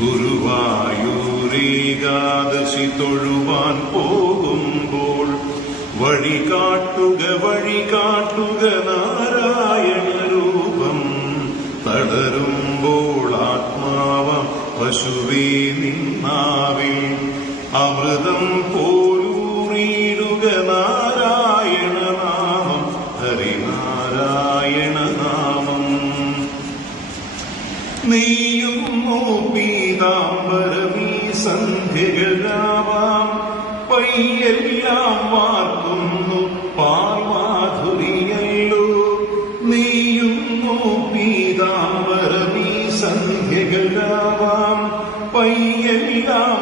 ഗുരുവായൂരേകാദശി തൊഴുവാൻ പോകുമ്പോൾ വഴി കാട്ടുക നാരായണ രൂപം. തളരുമ്പോൾ ആത്മാവം പശുവേ നിന്നാവിൽ അമൃതം പോലൂറിയിടുക നാരായണ നാമം, ഹരിനാരായണ നാമം. നെയ്യുന്നു പീതാംബരമീ സന്ധ്യകളാവാം, പയ്യെല്ലാം വാർക്കുന്നു പാൽമാധുരിയല്ലോ. നെയ്യുന്നു പീതാംബരമീ സന്ധ്യകളാവാം, പയ്യെല്ലാം